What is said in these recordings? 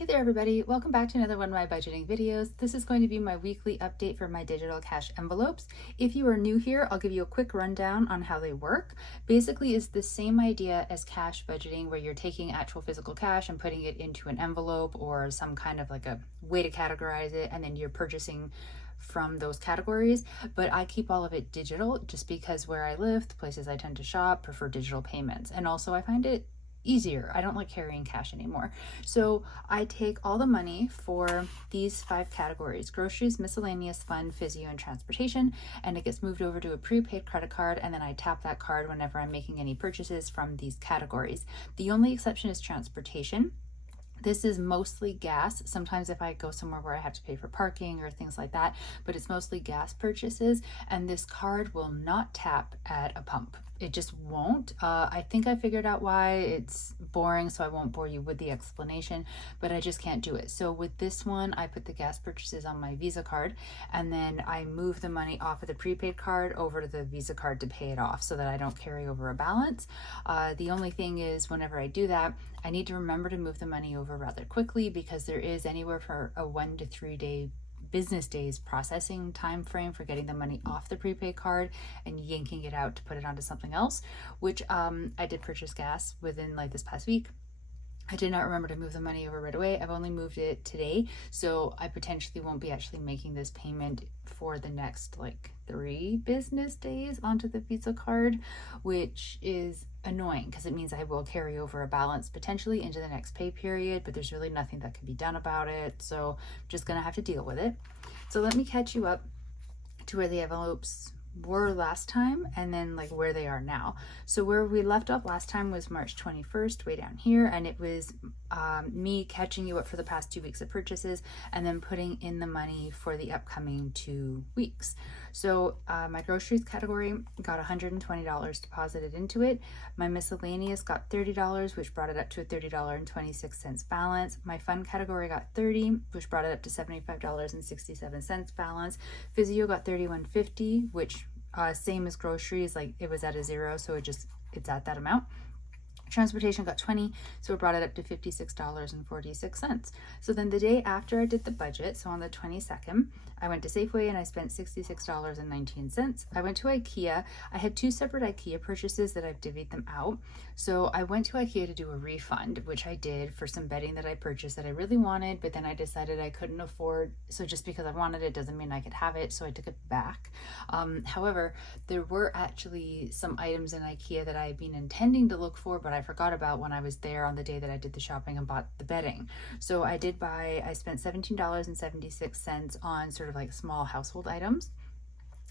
Hey there everybody, welcome back to another one of my budgeting videos. This is going to be my weekly update for my digital cash envelopes. If you are new here, I'll give you a quick rundown on how they work. Basically, it's the same idea as cash budgeting where you're taking actual physical cash and putting it into an envelope or some kind of like a way to categorize it, and then you're purchasing from those categories, but I keep all of it digital just because where I live, the places I tend to shop, prefer digital payments. And also I find it easier. I don't like carrying cash anymore. So I take all the money for these 5 categories: groceries, miscellaneous, fun, physio, and transportation, and it gets moved over to a prepaid credit card, and then I tap that card whenever I'm making any purchases from these categories. The only exception is transportation. This is mostly gas. Sometimes if I go somewhere where I have to pay for parking or things like that, but it's mostly gas purchases, and this card will not tap at a pump. It just won't. I think I figured out why. It's boring, so I won't bore you with the explanation, but I just can't do it. So with this one, I put the gas purchases on my Visa card, and then I move the money off of the prepaid card over to the Visa card to pay it off so that I don't carry over a balance. The only thing is whenever I do that, I need to remember to move the money over rather quickly because there is anywhere for a 1 to 3 day business days processing time frame for getting the money off the prepaid card and yanking it out to put it onto something else, which I did purchase gas within like this past week. I did not remember to move the money over right away. I've only moved it today, so I potentially won't be actually making this payment for the next like 3 business days onto the Visa card, which is annoying because it means I will carry over a balance potentially into the next pay period, but there's really nothing that can be done about it, so I'm just gonna have to deal with it. So let me catch you up to where the envelopes were last time and then like where they are now. So where we left off last time was March 21st, way down here, and it was me catching you up for the past 2 weeks of purchases and then putting in the money for the upcoming 2 weeks. So my groceries category got $120 deposited into it. My miscellaneous got $30, which brought it up to a $30.26 balance. My fun category got $30, which brought it up to $75.67 balance. Physio got $31.50, which same as groceries, like it was at a 0, so it's at that amount. Transportation got $20, so it brought it up to $56.46. So then the day after I did the budget, so on the 22nd, I went to Safeway and I spent $66.19. I went to IKEA. I had 2 separate IKEA purchases that I've divvied them out. So I went to IKEA to do a refund, which I did for some bedding that I purchased that I really wanted, but then I decided I couldn't afford. So just because I wanted it doesn't mean I could have it, so I took it back. However, there were actually some items in IKEA that I had been intending to look for, but I forgot about when I was there on the day that I did the shopping and bought the bedding. So I spent $17.76 on sort of like small household items.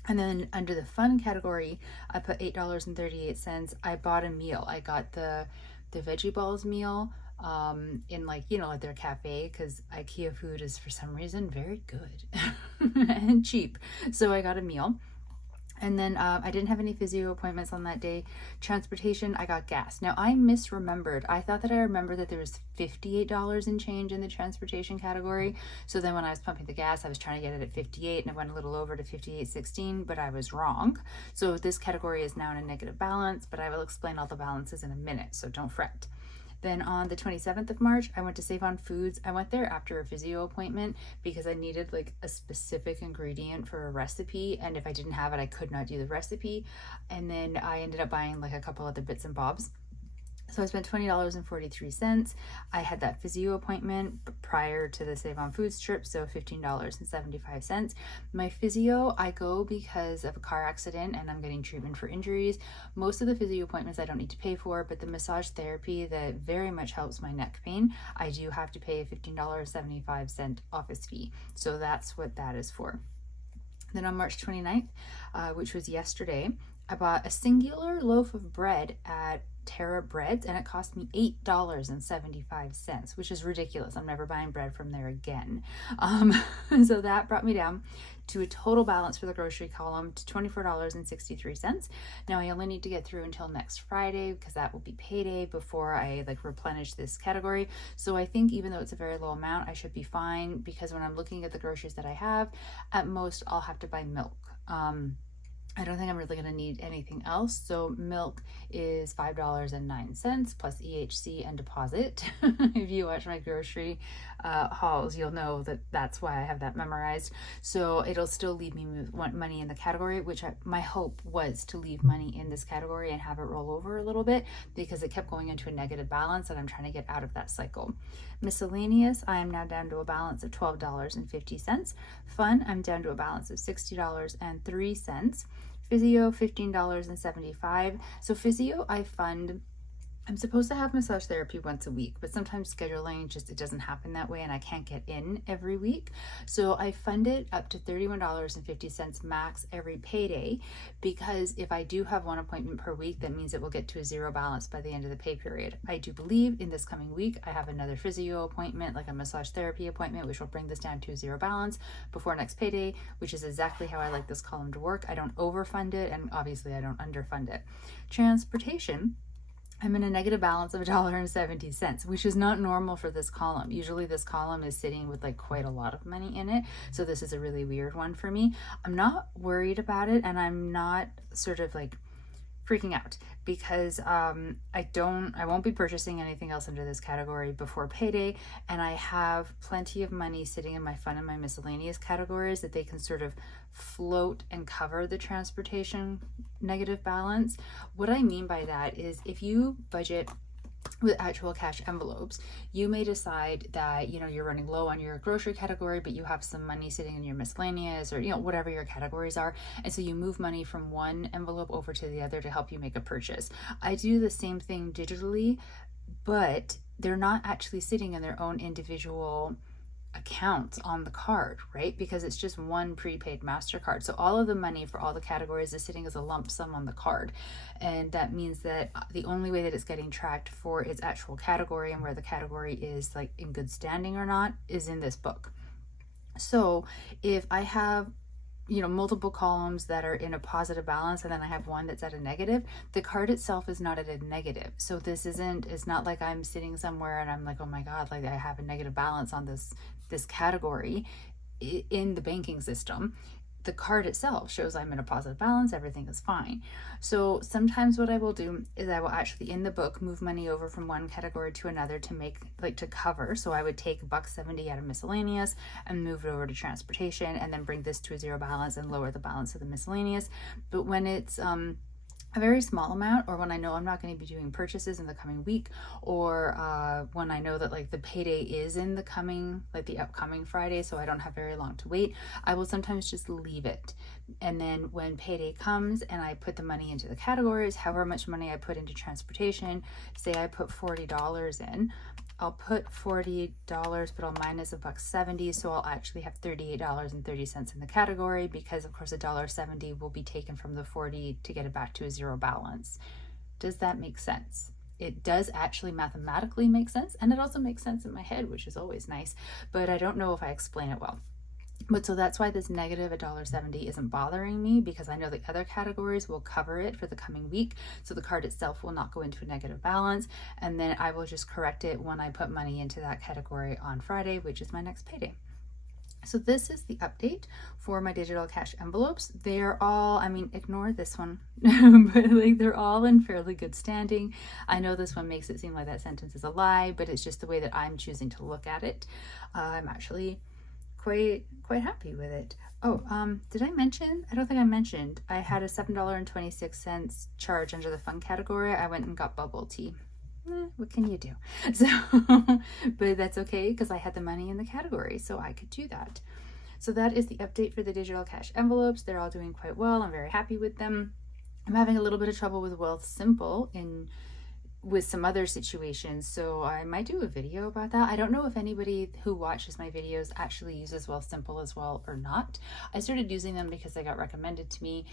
And then under the fun category, I put $8.38. I bought a meal. I got the veggie balls meal in like, like their cafe, because IKEA food is for some reason very good and cheap. So I got a meal. And then I didn't have any physio appointments on that day. Transportation, I got gas. Now I misremembered. I thought that I remembered that there was $58 and change in the transportation category. So then when I was pumping the gas, I was trying to get it at 58 and I went a little over to 58.16, but I was wrong. So this category is now in a negative balance, but I will explain all the balances in a minute, so don't fret. Then on the 27th of March, I went to Save on Foods. I went there after a physio appointment because I needed like a specific ingredient for a recipe, and if I didn't have it, I could not do the recipe. And then I ended up buying like a couple other bits and bobs. So I spent $20.43. I had that physio appointment prior to the Save on Foods trip, so $15.75. My physio, I go because of a car accident and I'm getting treatment for injuries. Most of the physio appointments I don't need to pay for, but the massage therapy that very much helps my neck pain, I do have to pay a $15.75 office fee. So that's what that is for. Then on March 29th, which was yesterday, I bought a singular loaf of bread at Terra Breads, and it cost me $8.75, which is ridiculous. I'm never buying bread from there again. So that brought me down to a total balance for the grocery column to $24.63. Now I only need to get through until next Friday because that will be payday before I like replenish this category. So I think even though it's a very low amount, I should be fine, because when I'm looking at the groceries that I have, at most I'll have to buy milk. I don't think I'm really going to need anything else. So milk is $5.09 plus EHC and deposit. If you watch my grocery hauls, you'll know that that's why I have that memorized. So it'll still leave me money in the category, which my hope was to leave money in this category and have it roll over a little bit, because it kept going into a negative balance and I'm trying to get out of that cycle. Miscellaneous, I am now down to a balance of $12.50. Fun, I'm down to a balance of $60.03. Physio, $15.75. So physio, I'm supposed to have massage therapy once a week, but sometimes scheduling it doesn't happen that way and I can't get in every week. So I fund it up to $31.50 max every payday, because if I do have one appointment per week, that means it will get to a zero balance by the end of the pay period. I do believe in this coming week, I have another physio appointment, like a massage therapy appointment, which will bring this down to a zero balance before next payday, which is exactly how I like this column to work. I don't overfund it, and obviously I don't underfund it. Transportation, I'm in a negative balance of $1.70, which is not normal for this column. Usually this column is sitting with like quite a lot of money in it. So this is a really weird one for me. I'm not worried about it, and I'm not sort of like freaking out, because I won't be purchasing anything else under this category before payday, and I have plenty of money sitting in my fun and my miscellaneous categories that they can sort of float and cover the transportation negative balance. What I mean by that is, if you budget with actual cash envelopes, you may decide that you're running low on your grocery category, but you have some money sitting in your miscellaneous, or whatever your categories are, and so you move money from one envelope over to the other to help you make a purchase. I do the same thing digitally, but they're not actually sitting in their own individual accounts on the card, right? Because it's just one prepaid MasterCard. So all of the money for all the categories is sitting as a lump sum on the card. And that means that the only way that it's getting tracked for its actual category and where the category is like in good standing or not is in this book. So if I have multiple columns that are in a positive balance, and then I have one that's at a negative, the card itself is not at a negative. So it's not like I'm sitting somewhere and I'm like, oh my God, like I have a negative balance on this category in the banking system. The card itself shows I'm in a positive balance, everything is fine. So sometimes what I will do is I will actually in the book move money over from one category to another to cover. So I would take $1.70 out of miscellaneous and move it over to transportation, and then bring this to a zero balance and lower the balance of the miscellaneous. But when it's a very small amount, or when I know I'm not going to be doing purchases in the coming week, or when I know that like the payday is in the upcoming Friday, so I don't have very long to wait, I will sometimes just leave it. And then when payday comes and I put the money into the categories, however much money I put into transportation, say I put $40 in, I'll put $40, but I'll minus $1.70, so I'll actually have $38.30 in the category, because of course $1.70 will be taken from the 40 to get it back to a zero balance. Does that make sense? It does actually mathematically make sense, and it also makes sense in my head, which is always nice, but I don't know if I explain it well. But so that's why this negative $1.70 isn't bothering me, because I know the other categories will cover it for the coming week. So the card itself will not go into a negative balance. And then I will just correct it when I put money into that category on Friday, which is my next payday. So this is the update for my digital cash envelopes. They are all, ignore this one, but like they're all in fairly good standing. I know this one makes it seem like that sentence is a lie, but it's just the way that I'm choosing to look at it. I'm actually quite happy with it. Oh, did I mention? I don't think I mentioned. I had a $7.26 charge under the fun category. I went and got bubble tea. What can you do? So, but that's okay, because I had the money in the category, so I could do that. So that is the update for the digital cash envelopes. They're all doing quite well. I'm very happy with them. I'm having a little bit of trouble with Wealthsimple with some other situations, so I might do a video about that. I don't know if anybody who watches my videos actually uses Wealthsimple as well or not. I started using them because they got recommended to me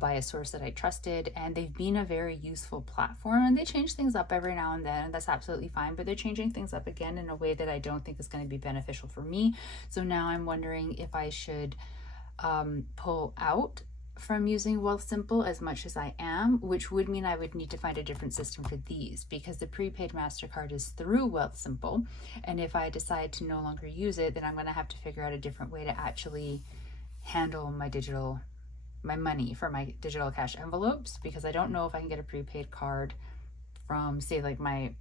by a source that I trusted, and they've been a very useful platform, and they change things up every now and then, and that's absolutely fine, but they're changing things up again in a way that I don't think is going to be beneficial for me. So now I'm wondering if I should pull out from using Wealthsimple as much as I am, which would mean I would need to find a different system for these, because the prepaid MasterCard is through Wealthsimple, and if I decide to no longer use it, then I'm going to have to figure out a different way to actually handle my digital my money for my digital cash envelopes, because I don't know if I can get a prepaid card from, say, like my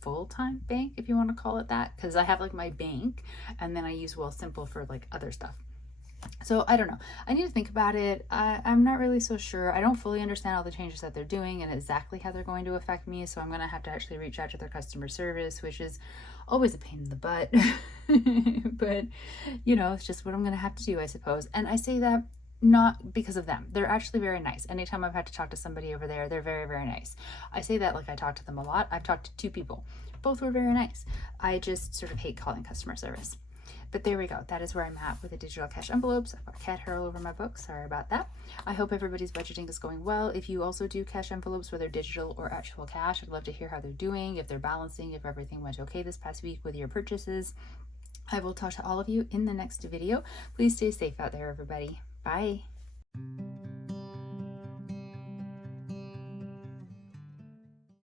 full-time bank, if you want to call it that, because I have like my bank and then I use Simple for like other stuff. So I don't know. I need to think about it. I'm not really so sure. I don't fully understand all the changes that they're doing and exactly how they're going to affect me. So I'm going to have to actually reach out to their customer service, which is always a pain in the butt. But, you know, it's just what I'm going to have to do, I suppose. And I say that not because of them. They're actually very nice. Anytime I've had to talk to somebody over there, they're very, very nice. I say that like I talk to them a lot. I've talked to 2 people. Both were very nice. I just sort of hate calling customer service. But there we go. That is where I'm at with the digital cash envelopes. I've got cat hair all over my book. Sorry about that. I hope everybody's budgeting is going well. If you also do cash envelopes, whether digital or actual cash, I'd love to hear how they're doing, if they're balancing, if everything went okay this past week with your purchases. I will talk to all of you in the next video. Please stay safe out there, everybody. Bye.